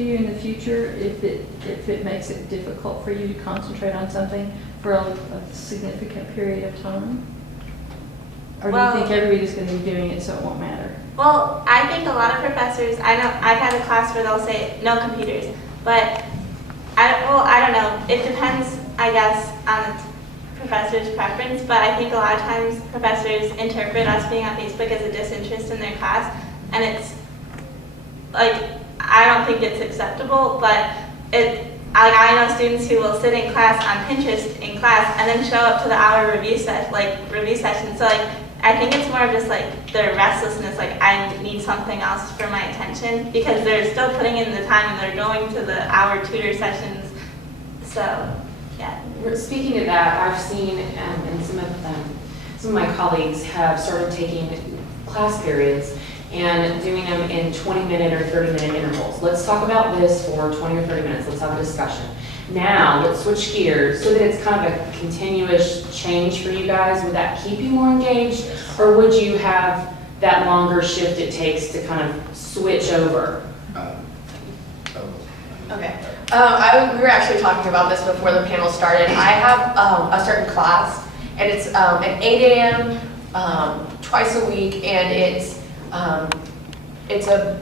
you in the future if it makes it difficult for you to concentrate on something for a significant period of time? Or do you think everybody's going to be doing it so it won't matter? Well, I think a lot of professors, I know I've had a class where they'll say no computers, but I don't know. It depends, I guess, on the professor's preference, but I think a lot of times professors interpret us being on Facebook as a disinterest in their class, and it's like, I don't think it's acceptable, but I know students who will sit in class on Pinterest in class and then show up to the hour review session. So like, I think it's more of just like their restlessness, like I need something else for my attention, because they're still putting in the time and they're going to the hour tutor sessions. So, yeah. Speaking of that, I've seen, and some of my colleagues have started taking class periods and doing them in 20-minute or 30-minute intervals. Let's talk about this for 20 or 30 minutes. Let's have a discussion. Now, let's switch gears so that it's kind of a continuous change for you guys. Would that keep you more engaged, or would you have that longer shift it takes to kind of switch over? Okay. We were actually talking about this before the panel started. I have a certain class, and it's at 8 a.m. Twice a week, and it's a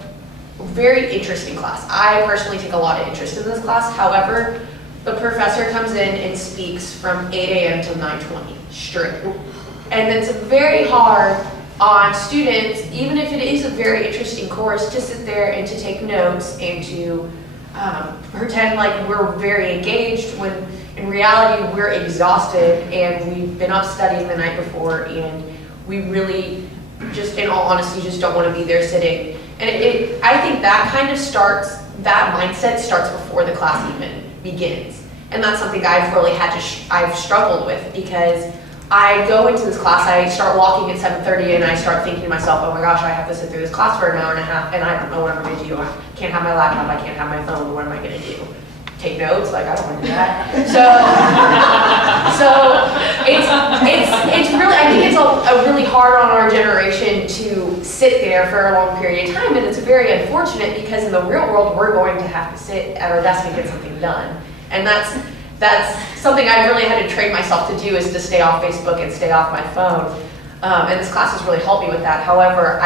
very interesting class. I personally take a lot of interest in this class. However, the professor comes in and speaks from 8 a.m. to 9:20 straight. And it's very hard on students, even if it is a very interesting course, to sit there and to take notes and to pretend like we're very engaged, when in reality we're exhausted and we've been up studying the night before, and we really just, in all honesty, just don't want to be there sitting. And I think that kind of starts, that mindset starts before the class even begins. And that's something I've really I've struggled with, because I go into this class, I start walking at 7:30, and I start thinking to myself, oh my gosh, I have to sit through this class for an hour and a half, and I don't know what I'm going to do. I can't have my laptop, I can't have my phone, what am I going to do? Take notes? Like, I don't want to do that. So it's really, I think it's a really hard on our generation to sit there for a long period of time, and it's very unfortunate, because in the real world, we're going to have to sit at our desk and get something done. And that's something I really had to train myself to do, is to stay off Facebook and stay off my phone. And this class has really helped me with that. However,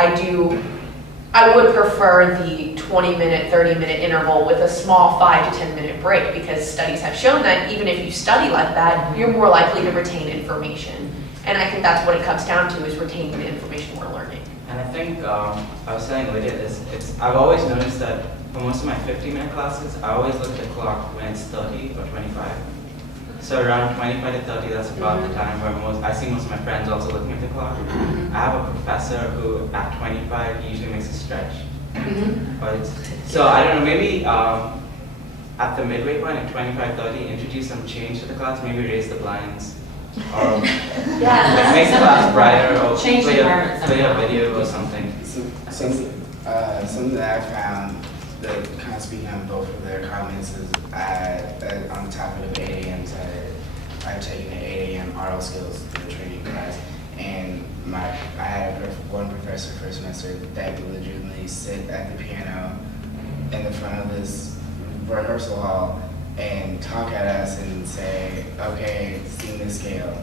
I would prefer the 20-minute, 30-minute interval with a small 5 to 10-minute break, because studies have shown that even if you study like that, you're more likely to retain information. And I think that's what it comes down to, is retaining the information we're learning. And I think, I was saying Lydia this, I've always noticed that for most of my 50-minute classes, I always look at the clock when it's 30 or 25. So around 25 to 30, that's about the time where I see most of my friends also looking at the clock. I have a professor who at 25 he usually makes a stretch. But so I don't know, maybe at the midway point at 25-30, introduce some change to the class, maybe raise the blinds. Or make the class brighter, or Change the environment play a video or something. Something that I found, that kind of speaking on both of their comments, is on the topic of 8 a.m. I've taken an 8 a.m. auto skills training class, and I had one professor first semester that would legitimately sit at the piano in the front of this rehearsal hall and talk at us and say, okay, sing the scale,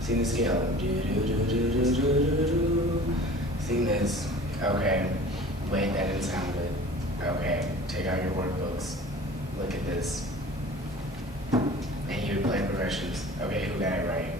sing the scale, sing this, okay, wait, that didn't sound good, okay, take out your workbooks, look at this, and he would play progressions, okay, who got it right,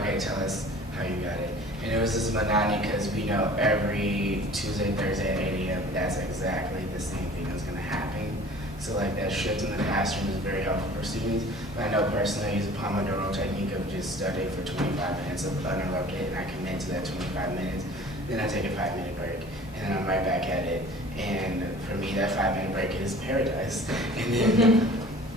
okay, tell us how you got it. And it was just monotony, because we know every Tuesday, Thursday at 8 a.m. that's exactly the same thing that's going to happen. So like that shift in the classroom is very helpful for students. But I know personally I use a Pomodoro technique of just studying for 25 minutes of uninterrupted, and I commit to that 25 minutes. Then I take a 5-minute break, and then I'm right back at it. And for me, that 5-minute break is paradise. And then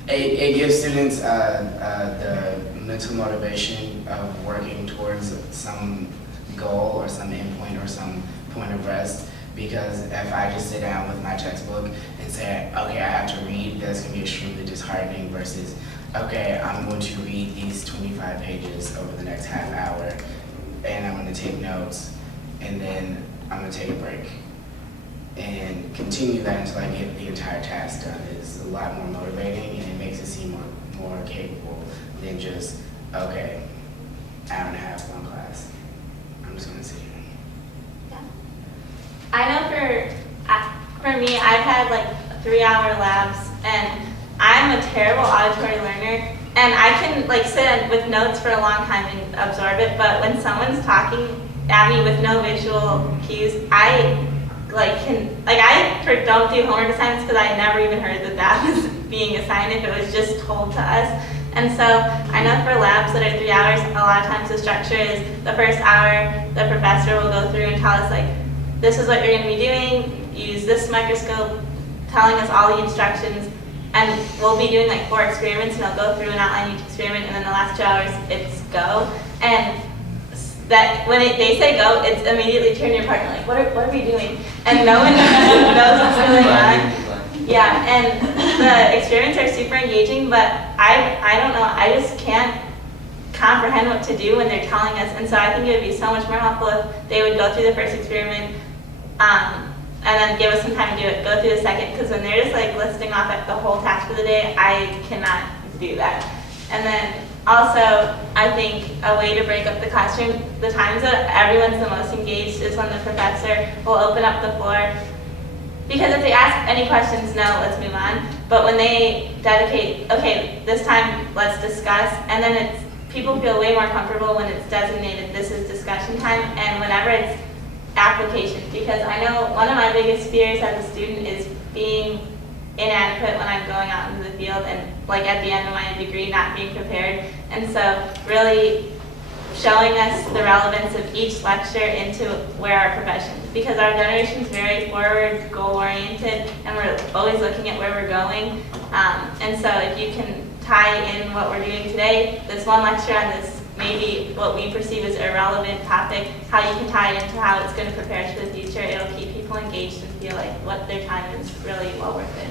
it gives students the mental motivation of working towards some goal or some endpoint or some point of rest. Because if I just sit down with my textbook and say, okay, I have to read, that's going to be extremely disheartening, versus, okay, I'm going to read these 25 pages over the next half hour, and I'm going to take notes, and then I'm going to take a break. and continue that until I get the entire task done is a lot more motivating, and it makes it seem more capable than just, okay, hour and a half, one class. I'm just gonna see. Yeah. I know for me, I've had like 3-hour labs, and I'm a terrible auditory learner, and I can like sit with notes for a long time and absorb it, but when someone's talking at me with no visual cues, I don't do homework assignments because I never even heard that was being assigned if it was just told to us. And so I know for labs that are 3 hours, a lot of times the structure is the first hour, the professor will go through and tell us like, this is what you're gonna be doing, use this microscope, telling us all the instructions, and we'll be doing like 4 experiments, and I'll go through and outline each experiment, and then the last 2 hours, it's go. And that when they say go, it's immediately turn your partner like, what are we doing? And no one knows what's going on. Yeah, and the experiments are super engaging, but I don't know, I just can't comprehend what to do when they're telling us, and so I think it would be so much more helpful if they would go through the first experiment, and then give us some time to do it, go through the second, because when they're just like listing off the whole task for the day, I cannot do that. And then also, I think a way to break up the classroom, the times that everyone's the most engaged is when the professor will open up the floor. Because if they ask any questions, no, let's move on. But when they dedicate, okay, this time let's discuss, and then people feel way more comfortable when it's designated this is discussion time, and whenever it's application. Because I know one of my biggest fears as a student is being inadequate when I'm going out into the field and like at the end of my degree not being prepared. And so really showing us the relevance of each lecture into where our profession, because our generation is very forward, goal-oriented, and we're always looking at where we're going. And so if you can tie in what we're doing today, this one lecture on this maybe what we perceive as irrelevant topic, how you can tie it into how it's going to prepare us for the future, it'll keep people engaged and feel like what their time is really well worth it.